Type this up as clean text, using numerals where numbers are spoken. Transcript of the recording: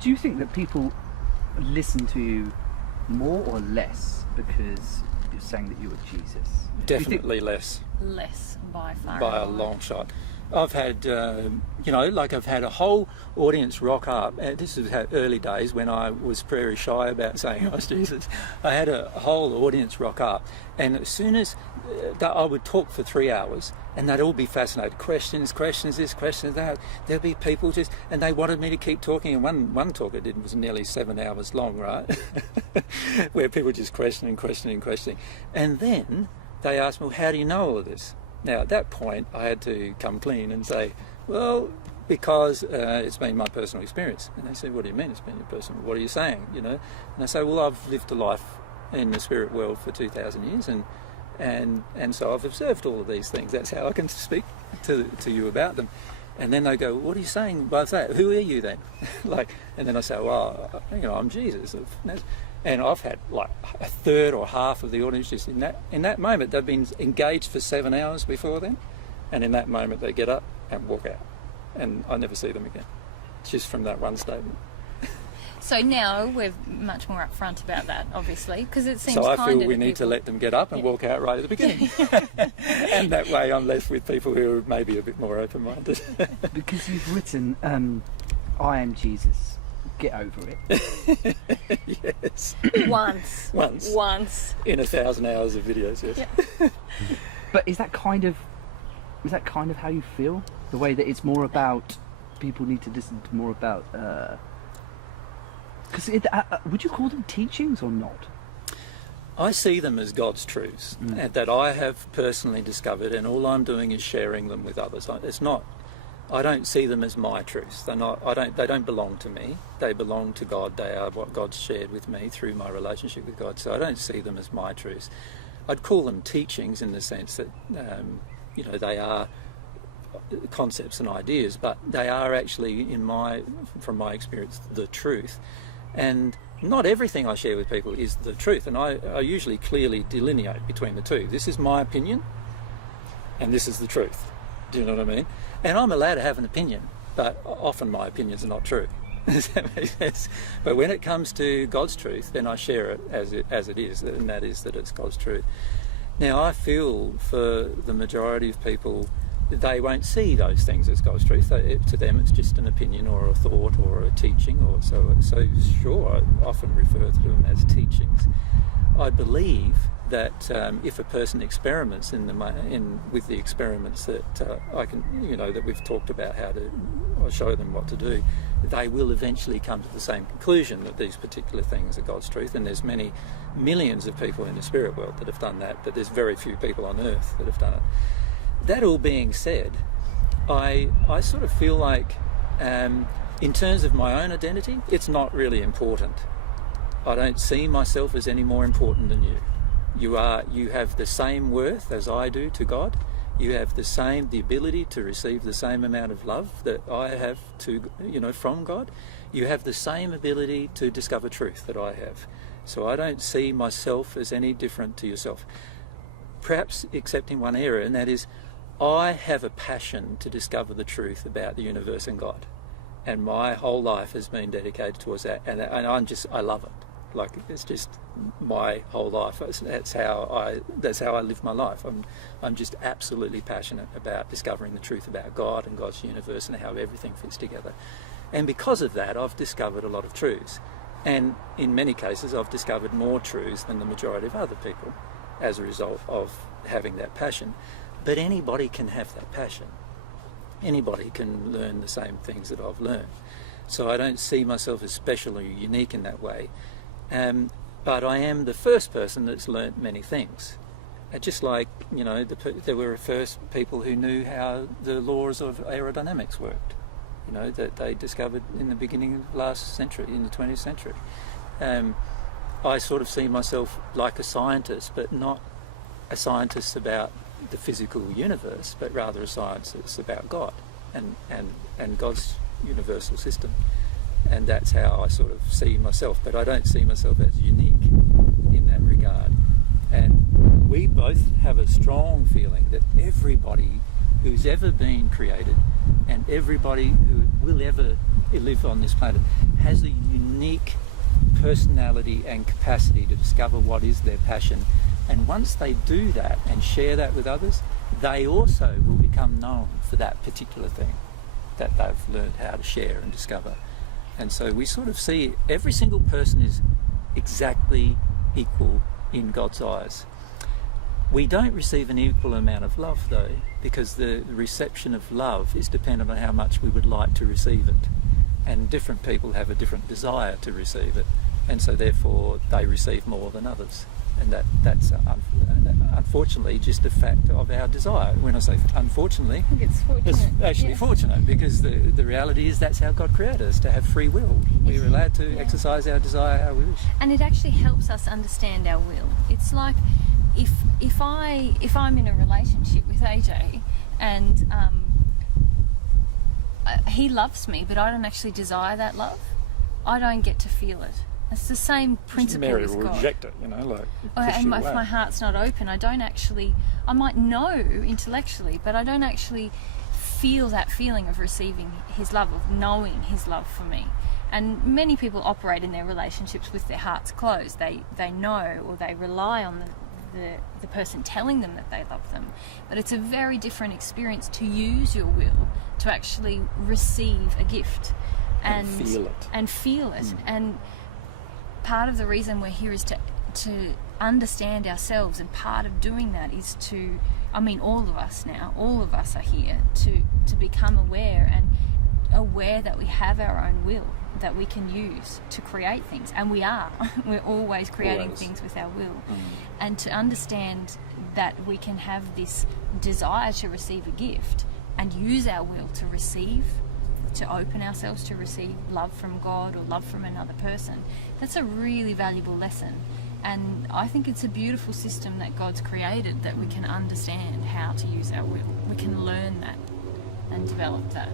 Do you think that people listen to you more or less because you're saying that you were Jesus? Definitely less. Less by far. By a long shot. I've had, I've had a whole audience rock up. This is early days when I was very shy about saying I was Jesus. I had a whole audience rock up, and as soon as I would talk for 3 hours, and they'd all be fascinated. Questions, this, questions that. There'd be people and they wanted me to keep talking. And one talk I did was nearly 7 hours long, right? Where people just questioning. And then they asked me, well, how do you know all of this? Now, at that point, I had to come clean and say, well, because it's been my personal experience. And they said, what do you mean it's been your personal? What are you saying, And I say, well, I've lived a life in the spirit world for 2,000 years, and so I've observed all of these things. That's how I can speak to you about them. And then they go, well, what are you saying by that? Who are you then? And then I say, well, I'm Jesus. And I've had like a third or half of the audience just in that moment. They've been engaged for 7 hours before then, and in that moment they get up and walk out, and I never see them again. It's just from that one statement. So now we're much more upfront about that, obviously, because it seems so I kind feel we need to let them get up and walk out right at the beginning. And that way I'm left with people who are maybe a bit more open-minded. Because you've written, I am Jesus. Get over it. Yes. Once. In 1,000 hours of videos, yes. Yeah. But is that kind of how you feel? The way that it's more about, people need to listen to more about, because would you call them teachings or not? I see them as God's truths that I have personally discovered, and all I'm doing is sharing them with others. I don't see them as my truths. They don't belong to me. They belong to God. They are what God's shared with me through my relationship with God. So I don't see them as my truths. I'd call them teachings in the sense that, they are concepts and ideas, but they are actually, from my experience, the truth. And not everything I share with people is the truth. And I usually clearly delineate between the two. This is my opinion, and this is the truth. Do you know what I mean? And I'm allowed to have an opinion, but often my opinions are not true. Does that make sense? But when it comes to God's truth, then I share it as it is, and that is that it's God's truth. Now, I feel for the majority of people, they won't see those things as God's truth. To them, it's just an opinion or a thought or a teaching, or so sure, I often refer to them as teachings. I believe that if a person experiments with the experiments that I can, that we've talked about how to show them what to do, they will eventually come to the same conclusion that these particular things are God's truth. And there's many millions of people in the spirit world that have done that, but there's very few people on earth that have done it. That all being said, I sort of feel like, in terms of my own identity, it's not really important. I don't see myself as any more important than you. You have the same worth as I do to God. You have the ability to receive the same amount of love that I have from God. You have the same ability to discover truth that I have. So I don't see myself as any different to yourself. Perhaps except in one area, and that is, I have a passion to discover the truth about the universe and God. And my whole life has been dedicated towards that. And I love it. Like, it's just my whole life. That's how I live my life. I'm just absolutely passionate about discovering the truth about God and God's universe and how everything fits together. And because of that, I've discovered a lot of truths. And in many cases, I've discovered more truths than the majority of other people as a result of having that passion. But anybody can have that passion. Anybody can learn the same things that I've learned. So I don't see myself as special or unique in that way. But I am the first person that's learnt many things. Just like, there were first people who knew how the laws of aerodynamics worked, that they discovered in the beginning of last century, in the 20th century. I sort of see myself like a scientist, but not a scientist about the physical universe, but rather a scientist about God and God's universal system. And that's how I sort of see myself, but I don't see myself as unique in that regard. And we both have a strong feeling that everybody who's ever been created and everybody who will ever live on this planet has a unique personality and capacity to discover what is their passion. And once they do that and share that with others, they also will become known for that particular thing that they've learned how to share and discover. And so we sort of see every single person is exactly equal in God's eyes. We don't receive an equal amount of love, though, because the reception of love is dependent on how much we would like to receive it. And different people have a different desire to receive it, and so therefore they receive more than others. And that's unfortunately just a fact of our desire. When I say unfortunately, I think it's fortunate. it's actually fortunate, because the reality is that's how God created us, to have free will. We are allowed to exercise our desire how we wish. And it actually helps us understand our will. It's like if I'm in a relationship with AJ and he loves me, but I don't actually desire that love, I don't get to feel it. It's the same principle Mary as will God. reject it, you know, like And if my heart's not open, I might know intellectually, but I don't actually feel that feeling of receiving his love, of knowing his love for me. And many people operate in their relationships with their hearts closed. They know, or they rely on the person telling them that they love them. But it's a very different experience to use your will to actually receive a gift and feel it. And part of the reason we're here is to understand ourselves, and part of doing that is all of us are here to become aware that we have our own will that we can use to create things, and we're always creating things with our will. And to understand that we can have this desire to receive a gift and use our will to receive, to open ourselves to receive love from God or love from another person, that's a really valuable lesson. And I think it's a beautiful system that God's created, that we can understand how to use our will. We can learn that and develop that.